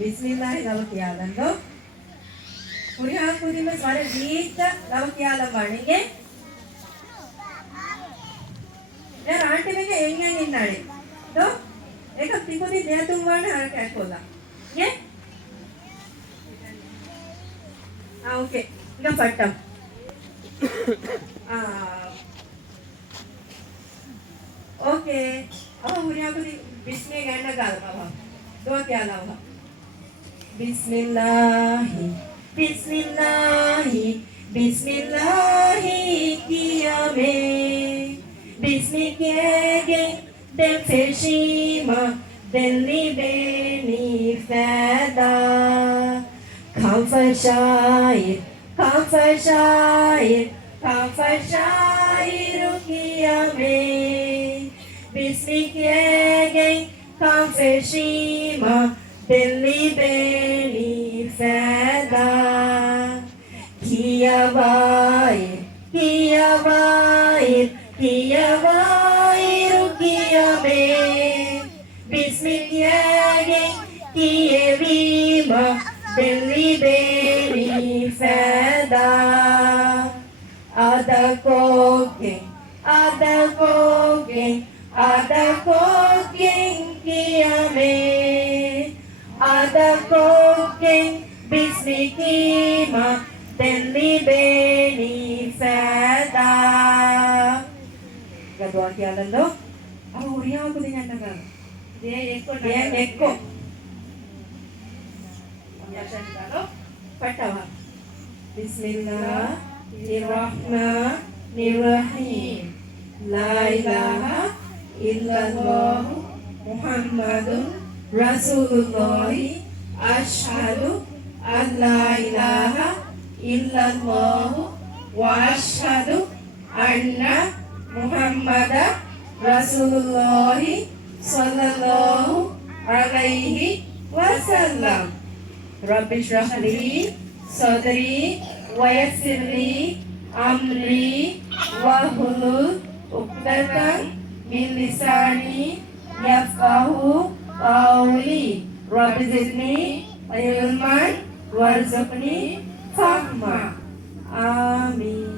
Bismillah lava kiyalango. Kuriha kudima swara deeta lava kiyalan waninge. දැන් aunty මේක එන්නෙන් ඉන්නනේ. දෝ ඒක පිපොදි දෙතුන් වань හරකයක් කොල්ලා. නේ? ඕකේ. ඉතින් පට්ටම්. ඕකේ. හුරියාකුදි බිස්මේ ගන්න ගාලා. දෝ කියලා. Bismillahi Bismillahi Bismillahi kiyame Bismikege den feshima den libeni fada Comfort shair kiyame Bismikege comfort shima den libeni fada Kiyavair Kiyame Bismikege Kiyevima den libeni fada Adakogen kiyame Adakogen Bismikima den libeni fada Gadwa kiyalanlo huriyakudu yannaga de ekko yashashalo patawa Bismillahirrahmanirrahim La ilaha illallah Muhammadun Rasulullah Ashhadu an la ilaha illallah wa ashhadu anna Muhammadan Rasulullah sallallahu alaihi wasallam Rabbi shrah li sadri wa yassir li amri wahlul 'uqdatam min lisani yafqahu qawli Rabbi zidni ilman warzuqni fahma. Amin.